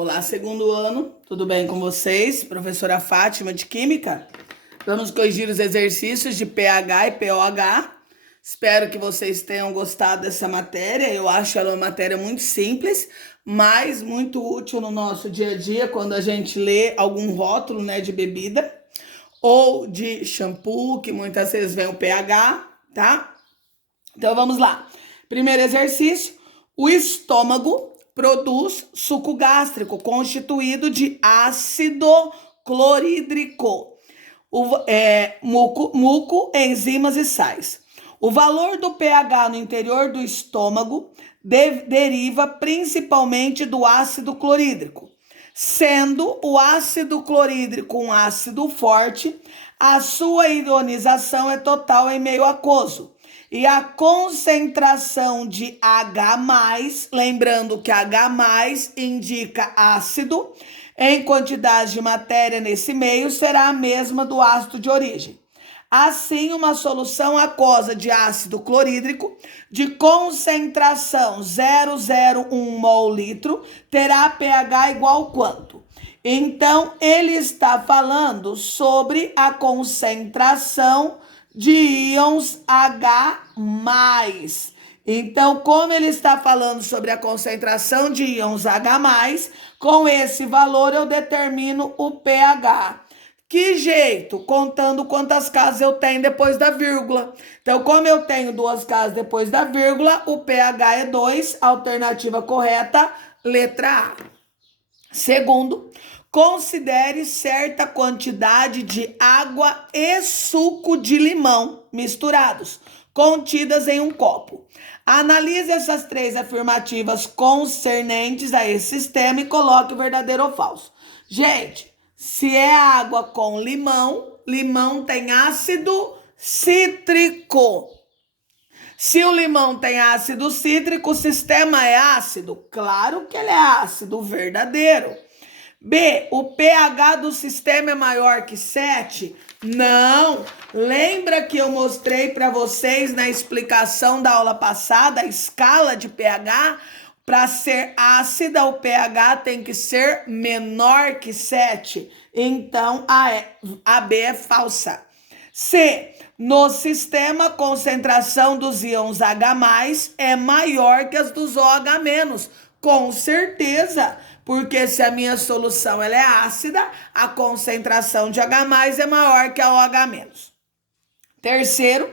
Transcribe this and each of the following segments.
Olá, segundo ano, tudo bem com vocês? Professora Fátima de Química. Vamos corrigir os exercícios de pH e pOH. Espero que vocês tenham gostado dessa matéria. Eu acho ela uma matéria muito simples, mas muito útil no nosso dia a dia quando a gente lê algum rótulo, de bebida ou de shampoo, que muitas vezes vem o pH, tá? Então vamos lá. Primeiro exercício: o estômago produz suco gástrico constituído de ácido clorídrico, muco, enzimas e sais. O valor do pH no interior do estômago deriva principalmente do ácido clorídrico. Sendo o ácido clorídrico um ácido forte, a sua ionização é total em meio aquoso. E a concentração de H+, lembrando que H+ indica ácido, em quantidade de matéria nesse meio, será a mesma do ácido de origem. Assim, uma solução aquosa de ácido clorídrico de concentração 0,01 mol/litro terá pH igual quanto? Então, ele está falando sobre a concentração de íons H+. Então, como ele está falando sobre a concentração de íons H+, com esse valor eu determino o pH. Que jeito? Contando quantas casas eu tenho depois da vírgula. Então, como eu tenho 2 casas depois da vírgula, o pH é 2, alternativa correta, letra A. Segundo, considere certa quantidade de água e suco de limão misturados, contidas em um copo. Analise essas 3 afirmativas concernentes a esse sistema e coloque o verdadeiro ou falso. Gente, se é água com limão, limão tem ácido cítrico. Se o limão tem ácido cítrico, o sistema é ácido? Claro que ele é ácido, verdadeiro. B, o pH do sistema é maior que 7? Não. Lembra que eu mostrei para vocês na explicação da aula passada a escala de pH? Para ser ácida, o pH tem que ser menor que 7. Então, a B é falsa. C, no sistema, a concentração dos íons H+ é maior que as dos OH-. Com certeza, porque se a minha solução ela é ácida, a concentração de H+ é maior que a OH-. Terceiro,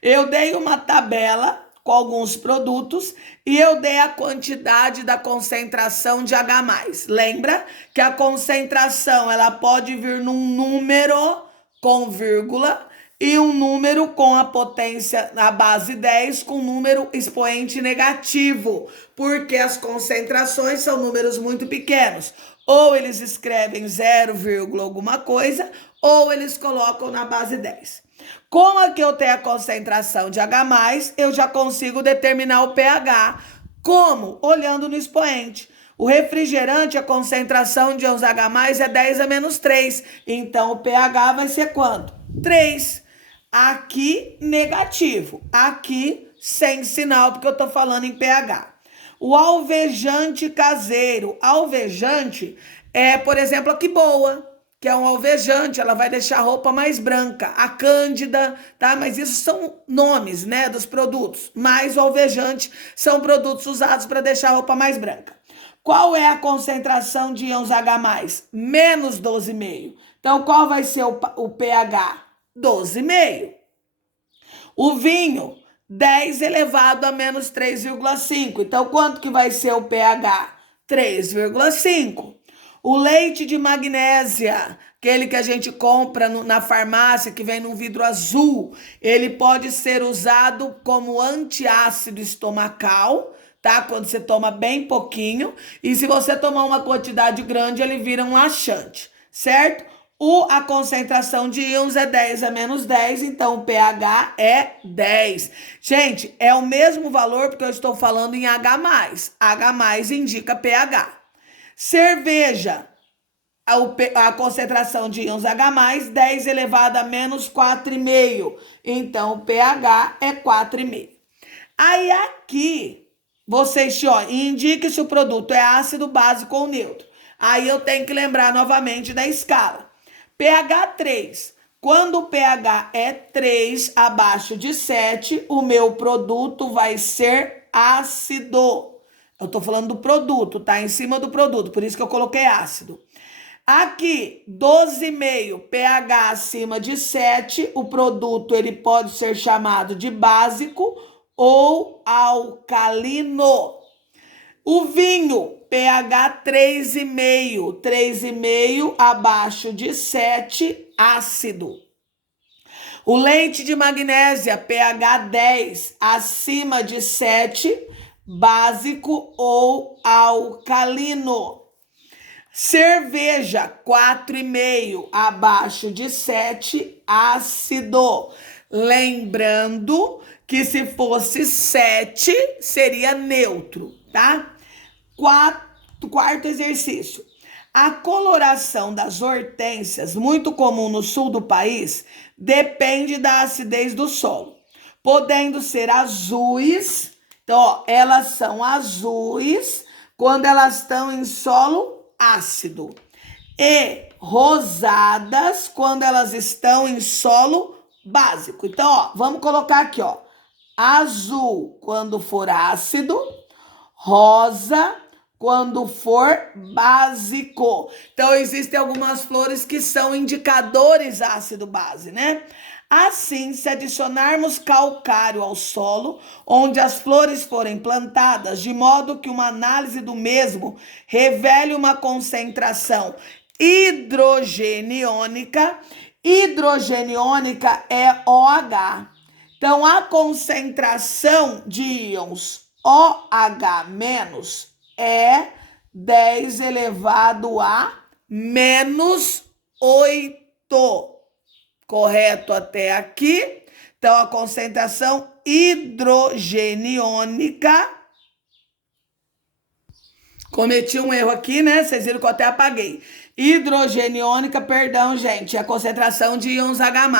eu dei uma tabela com alguns produtos e eu dei a quantidade da concentração de H+. Lembra que a concentração ela pode vir num número com vírgula e um número com a potência na base 10 com número expoente negativo, porque as concentrações são números muito pequenos. Ou eles escrevem 0, alguma coisa, ou eles colocam na base 10. Como aqui eu tenho a concentração de H+, eu já consigo determinar o pH. Como? Olhando no expoente. O refrigerante, a concentração de íons H+ é 10 a menos 3. Então, o pH vai ser quanto? 3. Aqui, negativo. Aqui, sem sinal, porque eu estou falando em pH. O alvejante caseiro. Alvejante é, por exemplo, a Quiboa, que é um alvejante, ela vai deixar a roupa mais branca. A Cândida, tá? Mas isso são nomes, dos produtos. Mas o alvejante são produtos usados para deixar a roupa mais branca. Qual é a concentração de íons H+? Menos 12,5. Então, qual vai ser o pH? 12,5. O vinho, 10 elevado a menos 3,5. Então, quanto que vai ser o pH? 3,5. O leite de magnésia, aquele que a gente compra na farmácia, que vem num vidro azul, ele pode ser usado como antiácido estomacal, tá? Quando você toma bem pouquinho. E se você tomar uma quantidade grande, ele vira um laxante, certo? A concentração de íons é 10 a menos 10, então o pH é 10. Gente, é o mesmo valor porque eu estou falando em H+. H+ indica pH. Cerveja, a concentração de íons H+, 10 elevado a menos 4,5. Então, o pH é 4,5. Aí aqui, vocês indiquem se o produto é ácido, básico ou neutro. Aí eu tenho que lembrar novamente da escala. pH 3. Quando o pH é 3 abaixo de 7, o meu produto vai ser ácido. Eu tô falando do produto, tá? Em cima do produto, por isso que eu coloquei ácido. Aqui, 12,5, pH acima de 7, o produto ele pode ser chamado de básico ou alcalino. O vinho, pH 3,5, 3,5 abaixo de 7, ácido. O leite de magnésia, pH 10, acima de 7, básico ou alcalino. Cerveja, 4,5, abaixo de 7, ácido. Lembrando que se fosse 7, seria neutro, tá? Quarto exercício. A coloração das hortênsias, muito comum no sul do país, depende da acidez do solo, podendo ser azuis. Então, ó, elas são azuis quando elas estão em solo ácido e rosadas quando elas estão em solo básico. Então, ó, vamos colocar aqui, ó, azul quando for ácido, rosa quando for básico. Então, existem algumas flores que são indicadores ácido-base, né? Assim, se adicionarmos calcário ao solo, onde as flores forem plantadas, de modo que uma análise do mesmo revele uma concentração hidrogeniônica, hidrogeniônica é OH. Então, a concentração de íons OH- é 10 elevado a menos 8. Correto até aqui? Então, a concentração hidrogeniônica. Cometi um erro aqui, né? Vocês viram que eu até apaguei. Hidrogeniônica, perdão, gente, é a concentração de íons H+,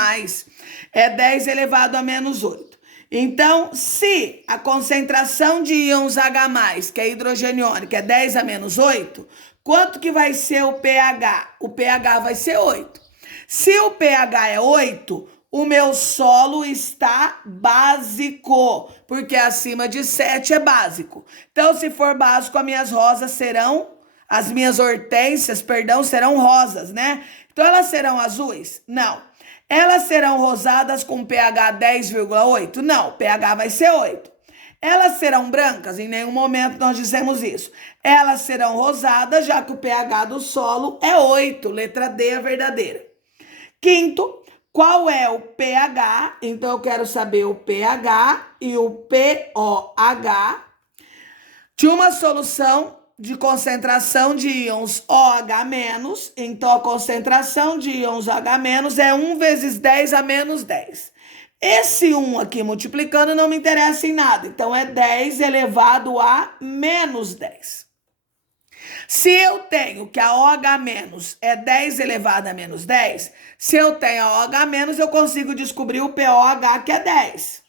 é 10 elevado a menos 8. Então, se a concentração de íons H+, que é hidrogeniônica, é 10 a menos 8, quanto que vai ser o pH? O pH vai ser 8. Se o pH é 8, o meu solo está básico, porque acima de 7 é básico. Então, se for básico, as minhas hortênsias, serão rosas, né? Então, elas serão azuis? Não. Elas serão rosadas com pH 10,8? Não, pH vai ser 8. Elas serão brancas? Em nenhum momento nós dissemos isso. Elas serão rosadas, já que o pH do solo é 8. Letra D é verdadeira. Quinto, qual é o pH? Então, eu quero saber o pH e o pOH de uma solução de concentração de íons OH-. Então, a concentração de íons OH- é 1 vezes 10 a menos 10. Esse 1 aqui multiplicando não me interessa em nada. Então, é 10 elevado a menos 10. Se eu tenho que a OH- é 10 elevado a menos 10, se eu tenho a OH-, eu consigo descobrir o pOH, que é 10.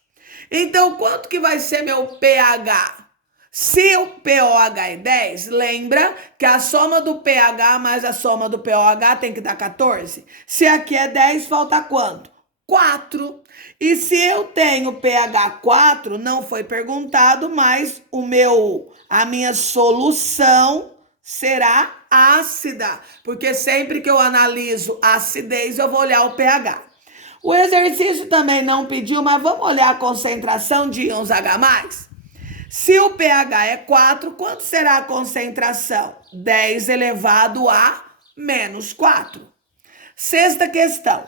Então, quanto que vai ser meu pH? Se o pOH é 10, lembra que a soma do pH mais a soma do pOH tem que dar 14? Se aqui é 10, falta quanto? 4. E se eu tenho pH 4, não foi perguntado, mas a minha solução será ácida, porque sempre que eu analiso a acidez, eu vou olhar o pH. O exercício também não pediu, mas vamos olhar a concentração de íons H+. Se o pH é 4, quanto será a concentração? 10 elevado a menos 4. Sexta questão.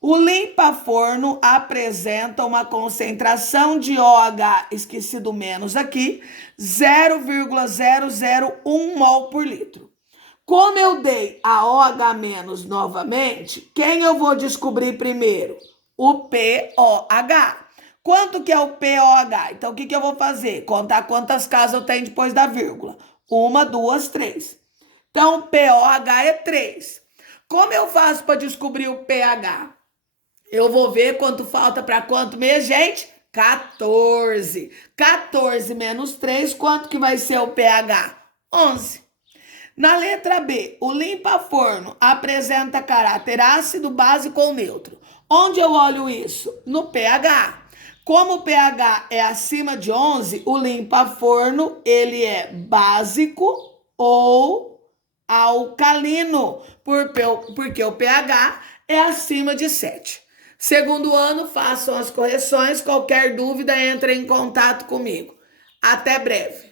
O limpa-forno apresenta uma concentração de OH, esqueci do menos aqui, 0,001 mol por litro. Como eu dei a OH- novamente, quem eu vou descobrir primeiro? O pOH. Quanto que é o pOH? Então, o que eu vou fazer? Contar quantas casas eu tenho depois da vírgula. 1, 2, 3. Então, o pOH é 3. Como eu faço para descobrir o pH? Eu vou ver quanto falta para quanto mesmo, gente? 14. 14 menos 3, quanto que vai ser o pH? 11. Na letra B, o limpa-forno apresenta caráter ácido, básico ou neutro. Onde eu olho isso? No pH. Como o pH é acima de 11, o limpa-forno ele é básico ou alcalino, porque o pH é acima de 7. Segundo ano, façam as correções. Qualquer dúvida, entre em contato comigo. Até breve.